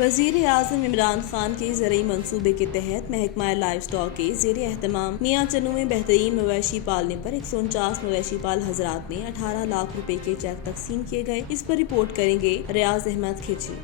वजीर आजम इमरान खान के ज़रूरी मनसूबे के तहत महकमा लाइव स्टॉक के ज़ेर एहतमाम मियाँ चन्नू में बेहतरीन मवेशी पालने पर 149 मवेशी पाल हजरात में 18 लाख रुपए के चेक तकसीम किए गए। इस पर रिपोर्ट करेंगे रियाज अहमद खिची।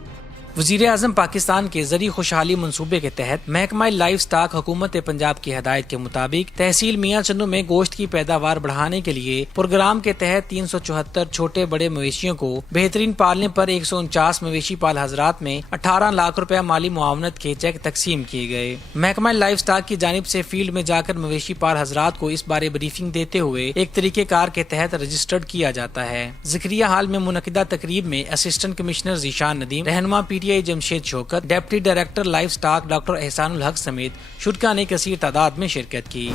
वज़ीर आज़म पाकिस्तान के ज़री खुशहाली मनसूबे के तहत महकमा लाइव स्टॉक हुकूमत पंजाब की हदायत के मुताबिक तहसील मियाँ चन्नू में गोश्त की पैदावार बढ़ाने के लिए प्रोग्राम के तहत 374 छोटे बड़े मवेशियों को बेहतरीन पालने पर 149 मवेशी पाल हजरात में 18 लाख रुपया माली मुआवनत के चेक तकसीम किए गए। महकमा लाइव स्टॉक की जानिब से फील्ड में जाकर मवेशी पाल हजरात को इस बारे ब्रीफिंग देते हुए एक तरीकेकार के तहत रजिस्टर्ड किया जाता है। ज़िक्रिया हाल में मुनक़िदा तकरीब में असिस्टेंट कमिश्नर जीशान नदीम, रहनुमा PTI Jamshed Shaukat, deputy director live stock doctor Ehsanul हक समेत शुरका ने कसीर तादाद में शिरकत की।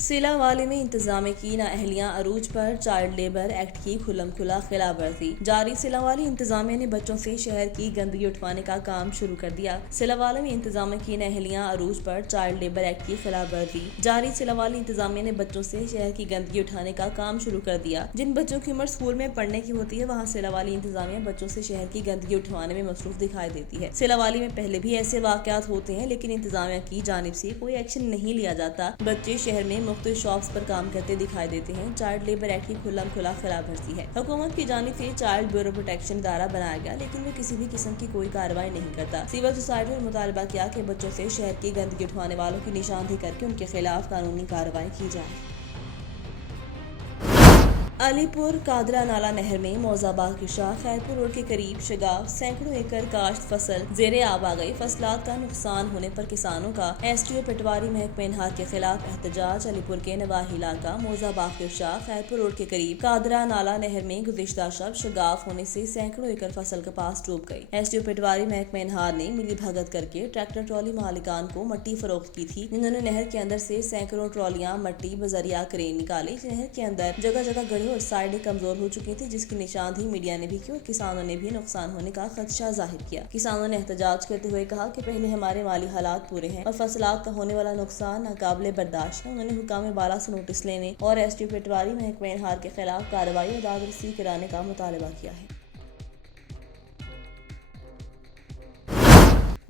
सिला वाले में इंतजाम की नाअहलियाँ अरूज पर चाइल्ड लेबर एक्ट की खुल्लम खुला खिलाफ वर्जी जारी। सिला वाली इंतजामिया ने बच्चों से शहर की गंदगी उठवाने का काम शुरू कर दिया। सिला वाले में इंतजाम की नाअहलियाँ अरूज पर चाइल्ड लेबर एक्ट की खिलाफ वर्जी जारी। सिला वाली इंतजामिया ने बच्चों से शहर की गंदगी उठाने का काम शुरू कर दिया। जिन बच्चों की उम्र स्कूल में पढ़ने की होती है वहाँ सिला वाली इंतजामिया बच्चों से शहर की गंदगी उठवाने में मसरूफ दिखाई देती है। सिला वाली में पहले भी ऐसे वाकयात होते हैं लेकिन इंतजामिया की जानिब से कोई एक्शन नहीं लिया जाता। बच्चे शहर में मुख्तलिफ शॉप्स पर काम करते दिखाई देते हैं। चाइल्ड लेबर एक्ट की खुल्लम खुला खिलाफ वर्जी है। हुकूमत की जानिब से चाइल्ड ब्यूरो प्रोटेक्शन इदारा बनाया गया लेकिन वो किसी भी किस्म की कोई कार्रवाई नहीं करता। सिविल सोसाइटी ने मुतालबा किया कि बच्चों से शहर की गंदगी उठवाने वालों की निशानदेही करके उनके खिलाफ कानूनी कार्रवाई की जाए। अलीपुर कादरा नाला नहर में मौजाबाग की शाह खैरपुर रोड के करीब शगाफ सैकड़ों एकड़ काश्त फसल जेरे आब आ गई। फसलात का नुकसान होने पर किसानों का SDO पटवारी महकमे इनहार के खिलाफ एहतजाज। अलीपुर के नवाही इलाका मौजाबाग के शाह खैरपुर रोड के करीब कादरा नाला नहर में गुज़िश्ता शब शगाफ होने से सैकड़ों एकड़ फसल कपास डूब गई। SDO पटवारी महकमे इनहार ने मिली भगत करके ट्रैक्टर ट्रॉली मालिकान को मट्टी फरोख्त की थी, जिन्होंने नहर के अंदर से सैकड़ों ट्रॉलियां मट्टी बजरिया क्रेन निकाली। नहर के अंदर जगह जगह गड्ढे और साइडें कमजोर हो चुकी थी, जिसकी निशानदेही मीडिया ने भी की और किसानों ने भी नुकसान होने का खदशा जाहिर किया। किसानों ने एहतजाज करते हुए कहा कि पहले हमारे माली हालात पूरे हैं और फसलात का होने वाला नुकसान नाकाबिले बर्दाश्त है। उन्होंने हुकाम बाला से नोटिस लेने और SDO पटवारी महकमे इनहार के खिलाफ कार्रवाई और दादरसी कराने का मुतालबा किया है।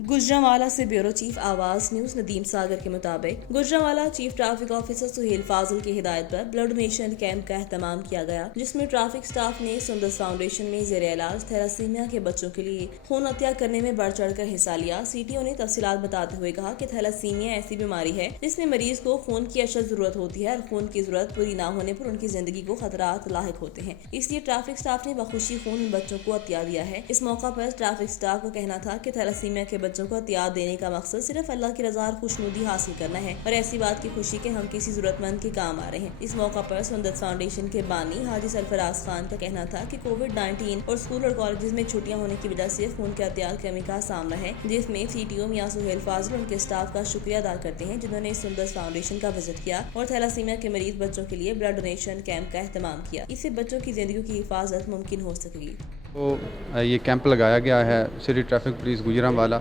गुजरांवाला से bureau chief Awaz news Nadeem Sagar के मुताबिक Gujranwala chief traffic officer Suhail Fazil की हिदायत पर ब्लड डोनेशन कैंप का एहतमाम किया गया, जिसमें ट्रैफिक स्टाफ ने सुंदस फाउंडेशन में ज़ेरे इलाज थैलासीमिया के बच्चों के लिए खून अतिया करने में बढ़ चढ़ कर हिस्सा लिया। CTO ने तफसीलात बताते हुए कहा कि थैलासीमिया ऐसी बीमारी है जिसमें मरीज को खून की अशद जरूरत होती है और खून की जरूरत पूरी न होने पर उनकी जिंदगी को खतरात लाहिक होते हैं। इसलिए ट्रैफिक स्टाफ ने बखुशी खून इन बच्चों को अतिया दिया है। इस मौका पर ट्रैफिक स्टाफ का कहना था कि थैलासीमिया के बच्चों को अतियात देने का मकसद सिर्फ अल्लाह की रजा और खुशनुदी हासिल करना है और ऐसी बात की खुशी के हम किसी जरूरतमंद के काम आ रहे हैं। इस मौका पर सुंदर फाउंडेशन के बानी हाजी सरफराज खान का कहना था कि कोविड-19 और स्कूल और कॉलेज में छुट्टियां होने की वजह से खून के अतियात कमी का सामना है, जिसमें CTO मियां सुहेल फाजिल उनके स्टाफ का शुक्रिया अदा करते हैं जिन्होंने सुंदर फाउंडेशन का विजिट किया और थैलासीमिया के मरीज बच्चों के लिए ब्लड डोनेशन कैंप का एहतमाम किया। इससे बच्चों की जिंदगी की हिफाजत मुमकिन हो सकेगी। तो ये कैंप लगाया गया है सिटी ट्रैफिक पुलिस गुजरांवाला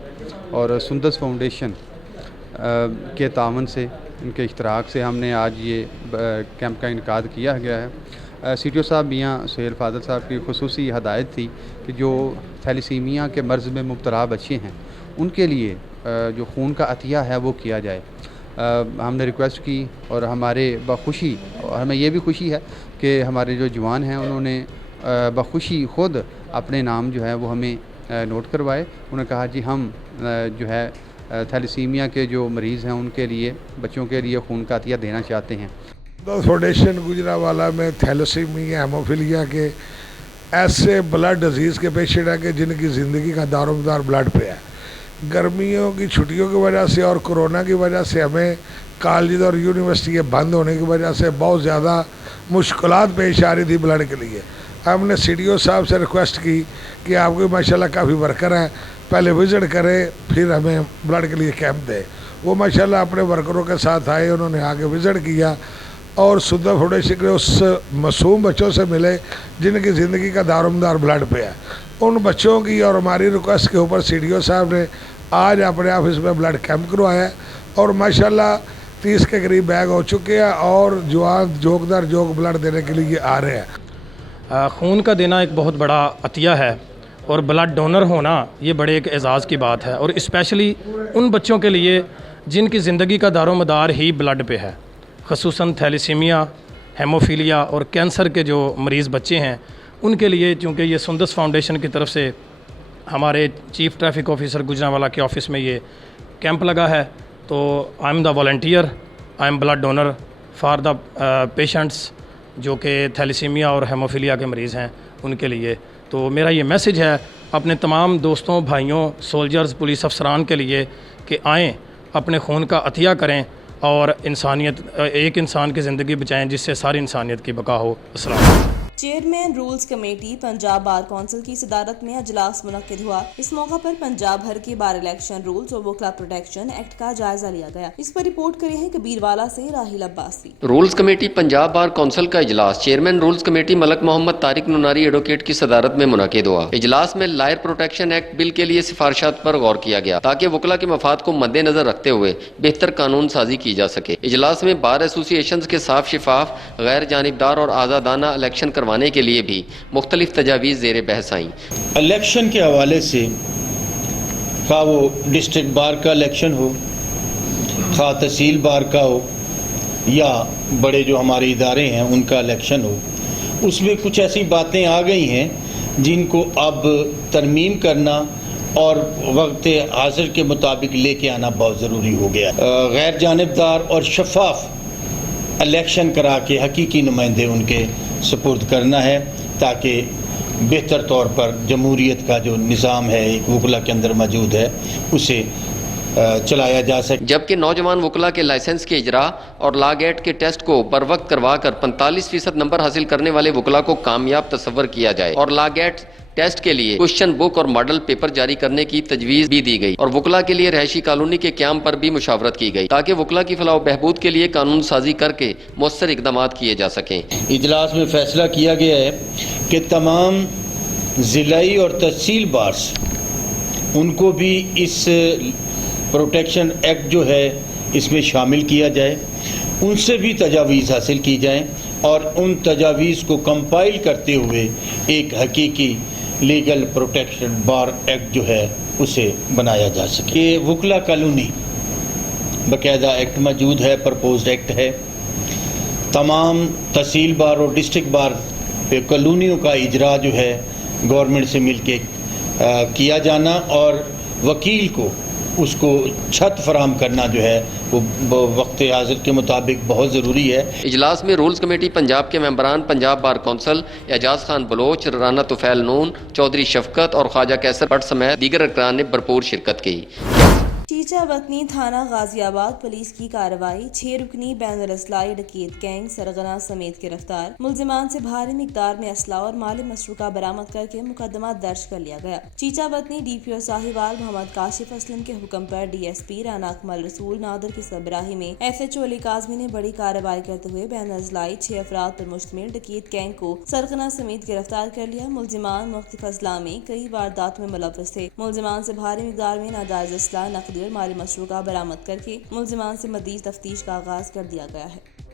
और सुंदस फाउंडेशन के तावन से, इनके इश्तराक से हमने आज ये कैंप का इनकाद किया गया है। CTO साहब मियां सुहेल फाजिल साहब की खुसूसी हदायत थी कि जो थैलीसीमिया के मर्ज़ में मुब्तला बच्चे हैं उनके लिए जो खून का अतिया है वो किया जाए। हमने रिक्वेस्ट की और हमारे बखुशी, और हमें ये भी खुशी है कि हमारे जो जवान हैं उन्होंने बखुशी खुद अपने नाम जो है वो हमें नोट करवाए। उन्होंने कहा जी हम जो है थैलीसीमिया के जो मरीज़ हैं उनके लिए, बच्चों के लिए खून का अतिया देना चाहते हैं। तो फाउंडेशन गुजरांवाला में थैलेसीमिया हेमोफीलिया के ऐसे ब्लड डिजीज़ के पेशेंट हैं कि जिनकी ज़िंदगी का दारोमदार ब्लड पे है। गर्मियों की छुट्टियों की वजह से और कोरोना की वजह से हमें कॉलेज और यूनिवर्सिटी के बंद होने की वजह से बहुत ज़्यादा मुश्किलात पेश आ रही थी ब्लड के लिए। हमने CTO साहब से रिक्वेस्ट की कि आपके माशाल्लाह काफ़ी वर्कर हैं, पहले विज़िट करें फिर हमें ब्लड के लिए कैंप दें। वो माशाल्लाह अपने वर्करों के साथ आए, उन्होंने आके विज़िट किया और सुंदर फाउंडेशन के उस मासूम बच्चों से मिले जिनकी ज़िंदगी का दारोमदार ब्लड पे है। उन बच्चों की और हमारी रिक्वेस्ट के ऊपर CTO साहब ने आज अपने ऑफिस में ब्लड कैंप करवाया और माशाल्लाह 30 के करीब बैग हो चुके हैं और जवान जोक दर जोक ब्लड देने के लिए आ रहे हैं। खून का देना एक बहुत बड़ा अतिया है اور بلڈ ڈونر ہونا یہ بڑے ایک اعزاز کی بات ہے، اور اسپیشلی ان بچوں کے لیے جن کی زندگی کا دار و مدار ہی بلڈ پہ ہے، خصوصاً تھیلیسیمیا، ہیموفیلیا اور کینسر کے جو مریض بچے ہیں ان کے لیے، چونکہ یہ سندس فاؤنڈیشن کی طرف سے ہمارے چیف ٹریفک آفیسر گجرانوالہ کے آفس میں یہ کیمپ لگا ہے، تو I am the volunteer, I am blood donor for the patients جو کہ تھیلیسیمیا اور ہیموفیلیا کے مریض ہیں ان کے لیے۔ تو میرا یہ میسج ہے اپنے تمام دوستوں، بھائیوں، سولجرز، پولیس افسران کے لیے کہ آئیں، اپنے خون کا عطیہ کریں اور انسانیت، ایک انسان کی زندگی بچائیں جس سے ساری انسانیت کی بقا ہو۔ السلام علیکم۔ Chairman rules committee Punjab bar council کی صدارت میں اجلاس منعقد ہوا۔ اس موقع پر پنجاب بھر کے بار الیکشن رولز اور وکلا پروٹیکشن ایکٹ کا جائزہ لیا گیا۔ اس پر رپورٹ کری ہے کبیر والا سے Raheel Abbasi. Rules committee Punjab bar council کا اجلاس chairman rules committee Malik Muhammad Tariq Nanari advocate کی صدارت میں منعقد ہوا۔ اجلاس میں لائر پروٹیکشن ایکٹ بل کے لیے سفارشات پر غور کیا گیا تاکہ وکلا کے مفاد کو مد نظر رکھتے ہوئے بہتر قانون سازی کی جا سکے۔ اجلاس میں بار ایسوسی ایشنز کے صاف، شفاف، غیر جانبدار اور آزادانہ الیکشن کروانے کے لیے بھی مختلف تجاویز زیر بحث آئیں۔ الیکشن کے حوالے سے خواہ وہ ڈسٹرکٹ بار کا الیکشن ہو، خواہ تحصیل بار کا ہو، یا بڑے جو ہمارے ادارے ہیں ان کا الیکشن ہو، اس میں کچھ ایسی باتیں آ گئی ہیں جن کو اب ترمیم کرنا اور وقت حاضر کے مطابق لے کے آنا بہت ضروری ہو گیا۔ غیر جانبدار اور شفاف الیکشن کرا کے حقیقی نمائندے ان کے سپرد کرنا ہے تاکہ بہتر طور پر جمہوریت کا جو نظام ہے ایک وکلا کے اندر موجود ہے اسے چلایا جا سکے۔ جبکہ نوجوان وکلا کے لائسنس کے اجرا اور لا گیٹ کے ٹیسٹ کو بر وقت کروا کر 45% نمبر حاصل کرنے والے وکلا کو کامیاب تصور کیا جائے، اور لا گیٹ ٹیسٹ کے لیے کوشچن بک اور ماڈل پیپر جاری کرنے کی تجویز بھی دی گئی، اور وکلا کے لیے رہائشی کالونی کے قیام پر بھی مشاورت کی گئی تاکہ وکلا کی فلاح و بہبود کے لیے قانون سازی کر کے مؤثر اقدامات کیے جا سکیں۔ اجلاس میں فیصلہ کیا گیا ہے کہ تمام ضلعی اور تحصیل بارس ان کو بھی اس پروٹیکشن ایکٹ جو ہے اس میں شامل کیا جائے، ان سے بھی تجاویز حاصل کی جائیں اور ان تجاویز کو کمپائل کرتے ہوئے ایک حقیقی لیگل پروٹیکشن بار ایکٹ جو ہے اسے بنایا جا سکے۔ یہ وکلا کالونی باقاعدہ ایکٹ موجود ہے، پرپوزڈ ایکٹ ہے۔ تمام تحصیل بار اور ڈسٹرکٹ بار پہ کالونیوں کا اجرا جو ہے گورنمنٹ سے مل کے کیا جانا، اور وکیل کو اس کو چھت فراہم کرنا جو ہے وہ وقت حاضر کے مطابق بہت ضروری ہے۔ اجلاس میں رولز کمیٹی پنجاب کے ممبران پنجاب بار کونسل اعجاز خان بلوچ، رانا طفیل نون، چودھری شفقت اور خواجہ کیسر بٹ سمیت دیگر ارکان نے بھرپور شرکت کی۔ چیچا وطنی تھانہ غازی آباد پولیس کی کارروائی، 6 رکنی بین الاضلاعی ڈکیت گینگ سرغنہ سمیت گرفتار، ملزمان سے بھاری مقدار میں اسلحہ اور مالی مسروقہ برآمد کر کے مقدمہ درج کر لیا گیا۔ چیچا وطنی ڈی پی او ساہیوال محمد کاشف اسلم کے حکم پر ڈی ایس پی رانا اکمل رسول نادر کی سربراہی میں ایف ایچ او علی کاظمی نے بڑی کارروائی کرتے ہوئے بین الاضلاعی 6 افراد پر مشتمل ڈکیت گینگ کو سرغنہ سمیت گرفتار کر لیا۔ ملزمان مختلف اضلاع میں کئی واردات میں ملوث تھے۔ ملزمان سے بھاری مقدار میں ناجائز اسلحہ، نقدی اور مالی مسروقہ برآمد کر کے ملزمان سے مزید تفتیش کا آغاز کر دیا گیا ہے۔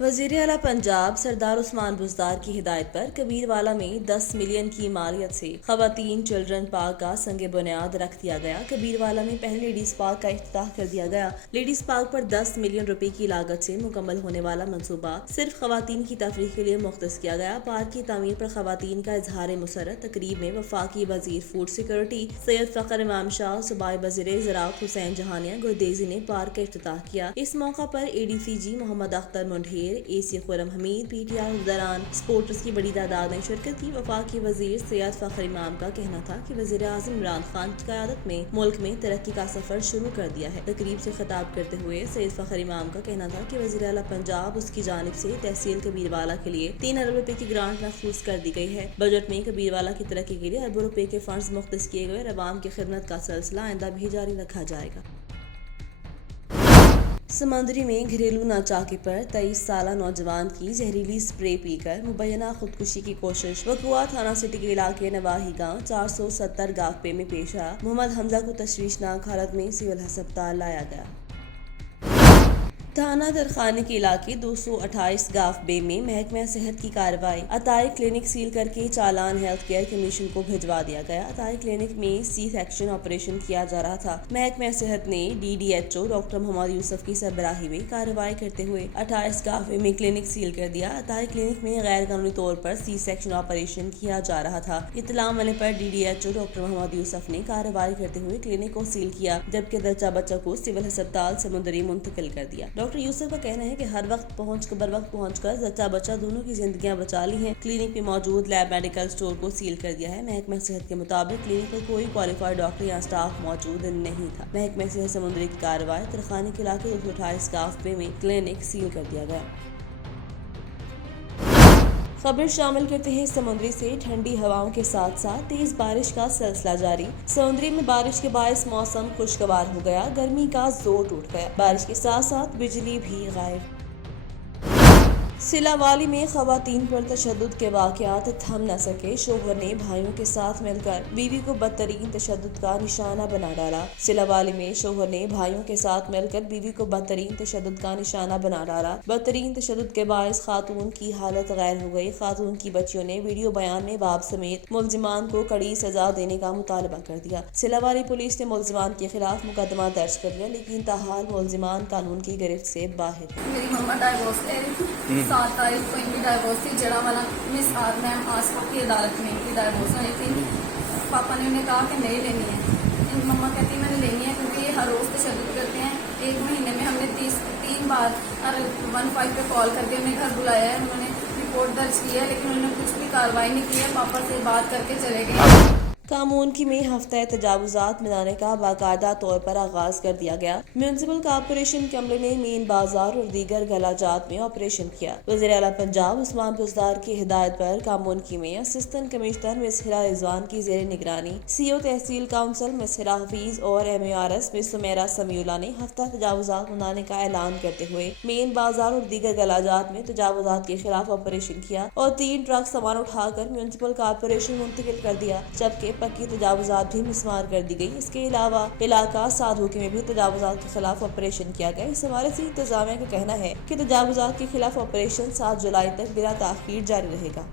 وزیر اعلیٰ پنجاب سردار عثمان بزدار کی ہدایت پر کبیر والا میں 10 ملین کی مالیت سے خواتین چلڈرن پارک کا سنگ بنیاد رکھ دیا گیا۔ کبیر والا میں پہلے لیڈیز پارک کا افتتاح کر دیا گیا۔ لیڈیز پارک پر 10 ملین روپے کی لاگت سے مکمل ہونے والا منصوبہ صرف خواتین کی تفریح کے لیے مختص کیا گیا۔ پارک کی تعمیر پر خواتین کا اظہار مسرت۔ تقریب میں وفاقی وزیر فوڈ سیکورٹی سید فخر امام شاہ، صوبائی وزیر زراعت حسین جہانیہ گردیزی نے پارک کا افتتاح کیا۔ اس موقع پر اے ڈی سی جی محمد اختر منڈھیر، اے سی خرم حمید، پی ٹی آر حکمران، سپورٹرز کی بڑی تعداد نے شرکت کی۔ وفاقی وزیر سید فخر امام کا کہنا تھا کہ وزیر اعظم عمران خان کی قیادت میں ملک میں ترقی کا سفر شروع کر دیا ہے۔ تقریب سے خطاب کرتے ہوئے سید فخر امام کا کہنا تھا کہ وزیر اعلیٰ پنجاب اس کی جانب سے تحصیل کبیر والا کے لیے 3 ارب روپے کی گرانٹ محفوظ کر دی گئی ہے۔ بجٹ میں کبیر والا کی ترقی کے لیے اربوں روپے کے فنڈز مختص کیے گئے اور عوام کی خدمت کا سلسلہ آئندہ بھی جاری رکھا جائے گا۔ سمندری میں گھریلو ناچاکی پر 23 سالہ نوجوان کی زہریلی اسپرے پی کر مبینہ خودکشی کی کوشش۔ وقوع تھانہ سٹی کے علاقے نواحی گاؤں 470 گاف میں پیش آیا۔ محمد حمزہ کو تشویشناک حالت میں سول ہسپتال لایا گیا۔ थाना दरखाने के इलाके 228 गाफ बे में महकमा सेहत की कार्रवाई। अताई क्लिनिक सील करके चालान हेल्थ केयर कमीशन को भिजवा दिया गया। अताई क्लिनिक में सी सेक्शन ऑपरेशन किया जा रहा था। महकमा सेहत ने DDHO डॉक्टर मोहम्मद यूसुफ की सरबराही में कार्रवाई करते हुए 28 गाफ बे में क्लिनिक सील कर दिया। अताई क्लिनिक में गैर कानूनी तौर पर सी सेक्शन ऑपरेशन किया जा रहा था। इत्तला मिलने पर DDHO डॉक्टर मोहम्मद यूसुफ ने कार्रवाई करते हुए क्लिनिक को सील किया, जबकि जच्चा बच्चा को सिविल अस्पताल समुंदरी मुंतकिल कर दिया। डॉक्टर यूसुफ का कहना है कि बर वक्त पहुंचकर जच्चा बच्चा दोनों की जिंदगियां बचा ली हैं। क्लिनिक में मौजूद लैब मेडिकल स्टोर को सील कर दिया है। महकमा सेहत के मुताबिक क्लिनिक पर कोई क्वालिफाइड डॉक्टर या स्टाफ मौजूद नहीं था। महकमा सेहत समुद्री की कार्रवाई। तरखानी के इलाके 228 गाफ बे में क्लिनिक सील कर दिया गया। खबर शामिल करते हैं समुद्री से। ठंडी हवाओं के साथ साथ तेज बारिश का सिलसिला जारी। समुद्री में बारिश के बायस मौसम खुशगवार हो गया। गर्मी का जोर टूट गया। बारिश के साथ साथ बिजली भी गायब। सिलावाली में खवातीन पर तशद्दुद के वाक़यात थम न सके। शोहर ने भाइयों के साथ मिलकर बीवी को बदतरीन तशद्दुद का निशाना बना डाला। सिलावाली में शोहर ने भाइयों के साथ मिलकर बीवी को बदतरीन तशद्दुद का निशाना बना डाला। बदतरीन तशद्दुद के बायस खातून की हालत गैर हो गई। खातून की बच्चियों ने वीडियो बयान में बाप समेत मुलजिमान को कड़ी सजा देने का मुतालबा कर दिया। सिलावाली पुलिस ने मुलजिमान के खिलाफ मुकदमा दर्ज कर लिया, लेकिन ताहाल मुलजिमान कानून की गिरफ्त से बाहर। मेरी मम्मा डाइवोर्स ले रही थी। 7 तारीख को इनकी डाइवोर्स थी। जड़ा वाला मिस आर मैम आसपास की अदालत में इनकी डाइवोर्स हुई थी। पापा ने उन्हें कहा कि नहीं लेनी है। इन मम्मा कहती मैंने लेनी है क्योंकि ये हर रोज़ तशद्दुद करते हैं। एक महीने में हमने 3 बार 15 पे कॉल करके उन्हें घर बुलाया है। उन्होंने रिपोर्ट दर्ज की है, लेकिन उन्होंने कुछ भी कार्रवाई नहीं की है। पापा से बात करके चले गए। कामोनकी में हफ्ता तजावुजात मनाने का बाकायदा तौर पर आगाज कर दिया गया। म्यूनसिपल कॉर्पोरेशन के अमले ने मेन बाजार और दीगर गलाजात में ऑपरेशन किया। वज़ीर आला पंजाब उस्मान बुज़दार की हिदायत पर कामोनकी में असिस्टेंट कमिश्नर मिसहिरा रिजवान की जेर निगरानी CO तहसील काउंसिल मिसहिरा हफीज और MARS मिस सुमेरा समीउल्लाह ने हफ्ता तजावुजात मनाने का ऐलान करते हुए मेन बाजार और दीगर गलाजात में तजावुजात के खिलाफ ऑपरेशन किया और 3 ट्रक सामान उठाकर म्यूनसिपल कॉर्पोरेशन मुंतकिल कर दिया, जबकि पक्की तजावुजात भी मिसमार कर दी गई। इसके अलावा इलाका साधुके में भी तजावुजात के खिलाफ ऑपरेशन किया गया। इस हवाले से इंतजामिया का कहना है कि तजावुजात के खिलाफ ऑपरेशन 7 जुलाई तक बिला ताखीर जारी रहेगा।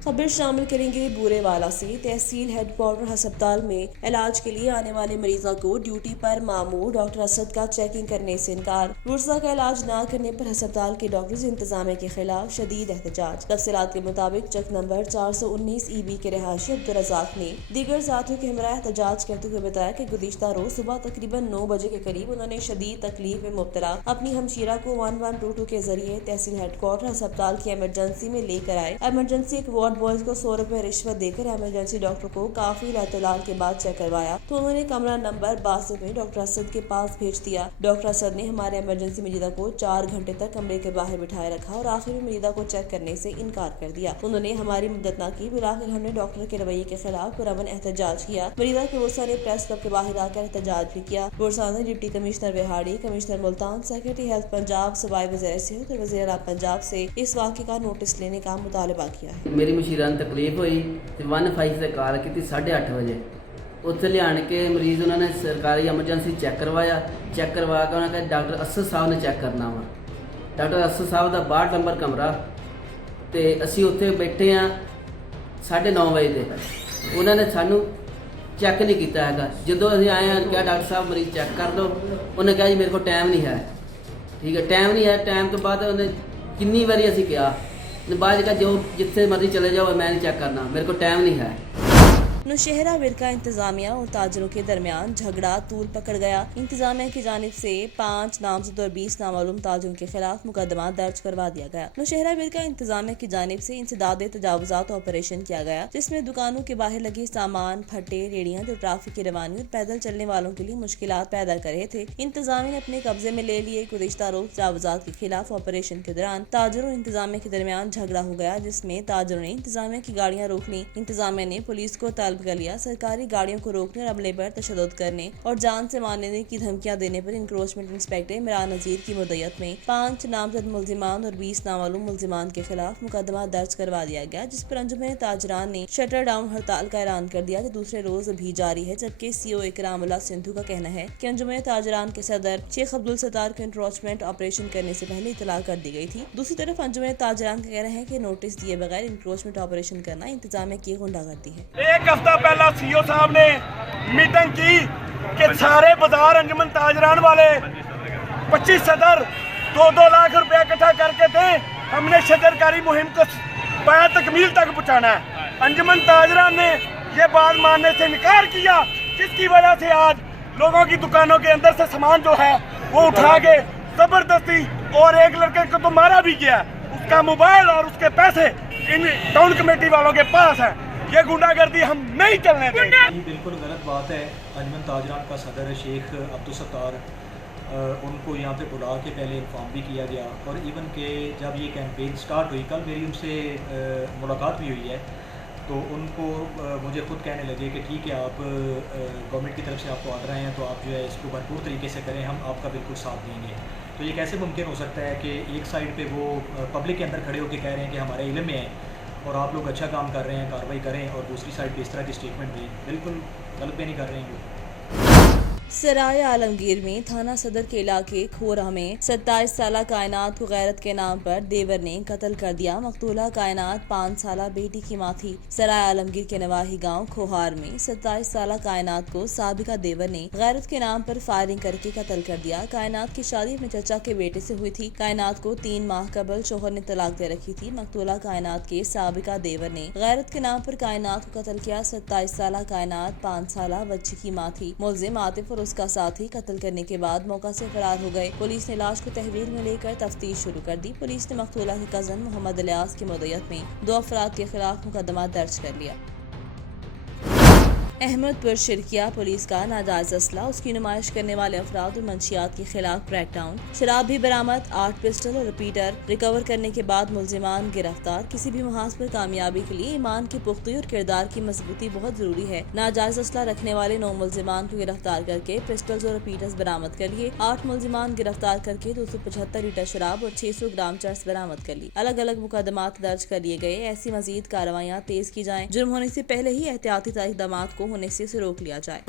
खबर शामिल करेंगे बूरेवाला से। तहसील हेडक्वार्टर अस्पताल में इलाज के लिए आने वाले मरीजों को ड्यूटी पर मामूर डॉक्टर असद का चेकिंग करने से इनकार। बुरसा का इलाज न करने पर अस्पताल के डॉक्टर्स इंतजामिया के खिलाफ शदीद एहतजाज। तफसीलात के मुताबिक चक नंबर 419 EB के रहायशी अब्दुल रज़ाक ने दीगर साथियों के हमरा एहतजाज करते हुए बताया कि गुज़िश्ता रोज सुबह तकरीबन 9 बजे के करीब उन्होंने शदीद तकलीफ में मुब्तला अपनी हमशीरा को 1122 के जरिए तहसील हेडक्वार्टर अस्पताल की इमरजेंसी में लेकर आए। इमरजेंसी एक वार्ड बॉयज को 100 रुपए रिश्वत देकर इमरजेंसी डॉक्टर को काफी इत्तलाल के बाद चेक करवाया तो उन्होंने कमरा नंबर 62 में डॉक्टर असद के पास भेज दिया। डॉक्टर असद ने हमारे इमरजेंसी मरीजा को 4 घंटे तक कमरे के बाहर बिठाए रखा और आखिर में मरीजा को चेक करने से इनकार कर दिया। उन्होंने हमारी मदद न की। फिर हमने डॉक्टर के रवैये के खिलाफ पुरअमन एहतजाज किया। मरीजा के बुरसा ने प्रेस क्लब के बाहर आकर एहतजाज भी किया। बुरसा ने डिप्टी कमिश्नर बिहाड़ी, commissioner Multan, secretary health Punjab, सूबाई वज़ीर सेहत और वज़ीर आला पंजाब से इस वाक़े का नोटिस लेने का मुतालबा किया है। मेरी मुशीरा ने तकलीफ हुई तो 15 से कॉल की 8:30 बजे उत्थे लियान के मरीज़ उन्होंने सरकारी एमरजेंसी चेक करवाया। चेक करवा के उन्होंने कहा डॉक्टर असद साहब ने चेक करना वा। डॉक्टर असद साहब का 62 नंबर कमरा तो असी उत्थे बैठे हाँ 9:30 बजे दे। उन्होंने सानू चेक नहीं किया है। जो अभी आए हैं क्या डॉक्टर साहब मरीज़ चेक कर दो, उन्हें कहा जी मेरे को टाइम नहीं है। ठीक है, टाइम नहीं है। टाइम तो बाद उन्हें कितनी बारी असी कहा बाद का जो जिथे मर्जी चले जाओ मैं नहीं चेक करना, मेरे को टाइम नहीं है। नौशहरा विरका इंतजामिया और ताजरों के दरमियान झगड़ा तूल पकड़ गया। इंतजामिया की जानिब से 5 नामजद और 20 नामालूम ताजरों के खिलाफ मुकदमा दर्ज करवा दिया गया। नौशहरा विरका इंतजामिया की जानिब से इंसदाद तजावुजात ऑपरेशन किया गया, जिसमें दुकानों के बाहर लगे सामान, फट्टे, रेडियां जो ट्रैफिक की रवानी और पैदल चलने वालों के लिए मुश्किलात पैदा कर रहे थे, इंतजामिया ने अपने कब्जे में ले लिए। गुज़िश्ता रोज तजावुजात के खिलाफ ऑपरेशन के दौरान ताजरों और इंतजामिया के दरमियान झगड़ा हो गया, जिसमें ताजरों ने इंतजामिया की गाड़ियां रोक ली। इंतजामिया ने पुलिस को तलब तलब कर लिया। सरकारी गाड़ियों को रोकने और अमले पर तशद्दुद करने और जान से मारने की धमकियां देने पर इंक्रोचमेंट इंस्पेक्टर इमरान नजीर की मुद्दत में 5 नामजद मुल्जिमान और 20 नामालूम मुल्जिमान के खिलाफ मुकदमा दर्ज करवा दिया गया, जिस पर अंजुमन ताजरान ने शटर डाउन हड़ताल का ऐलान कर दिया, जो दूसरे रोज भी जारी है। जबकि सीओ इकरामुल्लाह सिंधु का कहना है कि अंजुमन ताजरान के सदर शेख अब्दुल सत्तार को इंक्रोचमेंट ऑपरेशन करने से पहले इतला कर दी गई थी। दूसरी तरफ अंजुमन ताजरान का कहना है कि नोटिस दिए बगैर इंक्रोचमेंट ऑपरेशन करना इंतजामिया की गुंडागर्दी है। एक हफ्ता पहला सीओ साहब ने मीटिंग की कि सारे बाजार अंजुमन ताजरान वाले 25 सदर 2-2 लाख रुपया इकट्ठा करके दें, हमने शजरकारी मुहिम को पाया तकमील तक पहुँचाना है। अंजुमन ताजरान ने ये बात मानने से इनकार किया, जिसकी वजह से आज लोगों की दुकानों के अंदर से सामान जो है वो उठा के जबरदस्ती, और एक लड़के को तो मारा भी गया, उसका मोबाइल और उसके पैसे इन टाउन कमेटी वालों के पास है। ये गुंडागर्दी हम नहीं चलने देंगे। ये बिल्कुल गलत बात है। अंजुमन ताजरान का सदर शेख अब्दुल सत्तार, उनको यहाँ पे बुला के पहले इन्फॉर्म भी किया गया, और इवन के जब ये कैंपेन स्टार्ट हुई, कल मेरी उनसे मुलाकात भी हुई है, तो उनको मुझे खुद कहने लगे कि ठीक है, आप गवर्नमेंट की तरफ से आपको ऑर्डर आए हैं तो आप जो है इसको भरपूर तरीके से करें, हम आपका बिल्कुल साथ देंगे। तो ये कैसे मुमकिन हो सकता है कि एक साइड पे वो पब्लिक के अंदर खड़े होकर कह रहे हैं कि हमारे इल्म में है और आप लोग अच्छा काम कर रहे हैं, कार्रवाई करें, और दूसरी साइड पे इस तरह की स्टेटमेंट दें, बिल्कुल गलत भी नहीं कर रहे हैं वो। सराय आलमगीर में थाना सदर के इलाके खोरा में 27 साला कायनात को गैरत के नाम पर देवर ने कत्ल कर दिया। मकतूला कायनात 5 साला बेटी की मां थी। सराय आलमगीर के नवाही गांव खोहार में 27 साला कायनात को साबिका देवर ने गैरत के नाम पर फायरिंग करके कत्ल कर दिया। कायनात की शादी अपने चचा के बेटे से हुई थी। कायनात को 3 माह कबल शोहर ने तलाक दे रखी थी। मकतूला कायनात के साबिका देवर ने गैरत के नाम पर कायनात को कत्ल किया। 27 साला कायनात 5 साला बच्ची की मां थी। मुल्जिम आतिफ और उसका साथी कत्ल करने के बाद मौका से फरार हो गए। पुलिस ने लाश को तहवील में लेकर तफ्तीश शुरू कर दी। पुलिस ने मकतूला के कजन मोहम्मद इलियास की मुद्दत में 2 अफराद के खिलाफ मुकदमा दर्ज कर लिया। अहमदपुर शिरकिया पुलिस का नाजायज असला, उसकी नुमाइश करने वाले अफराद और मंशियात के खिलाफ क्रैकडाउन। शराब भी बरामद, 8 पिस्टल और रिपीटर रिकवर करने के बाद मुल्जिमान गिरफ्तार। किसी भी मुहाज पर कामयाबी के लिए ईमान की पुख्तगी और किरदार की मजबूती बहुत जरूरी है। नाजायज असला रखने वाले 9 मुल्जिमान को गिरफ्तार करके पिस्टल्स और रिपीटर्स बरामद कर लिए। 8 मुल्जिमान गिरफ्तार करके 275 लीटर शराब और 600 ग्राम चरस बरामद कर ली। अलग अलग मुकदमात दर्ज कर लिए गए। ऐसी मजीद कार्रवाइयाँ तेज की जाएं, जुर्म होने से पहले ही एहतियाती इकदाम को होने से रोक लिया जाए।